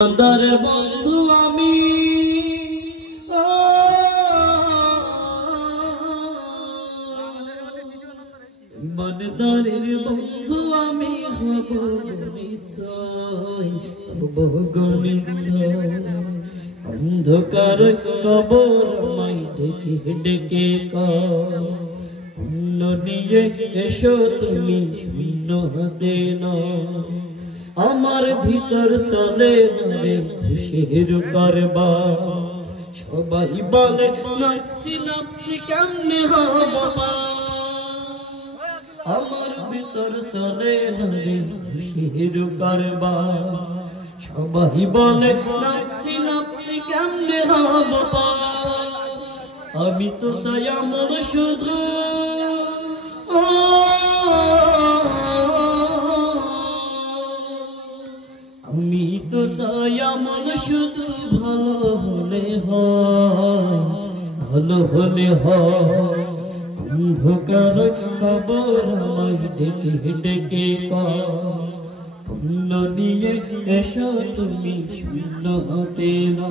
তার বন্ধু আমি ইমানদারের বন্ধু আমি হব নিশ্চয় হব নিশ্চয় অন্ধকার কবর আমায় ডেকে ডেকে অন্য নিয়ে এসো তুমি শূন্য হাতে না আমার ভিতর চলে না রে খুশির কারবার সবাই বলে নাফসি নাফসি কেমনে হব আমার ভিতর চলে না রে খুশির কারবার সবাই বলে নাফসি নাফসি কেমনে হব আমি তো চাই আমার শুধু আমি তো চাই আমার শুধু ভালো হলে হয় ভালো হলে হয় অন্ধকার কবর আমায় ডেকে ডেকে পুণ্য নিয়ে এসো তুমি শূন্য হাতে না।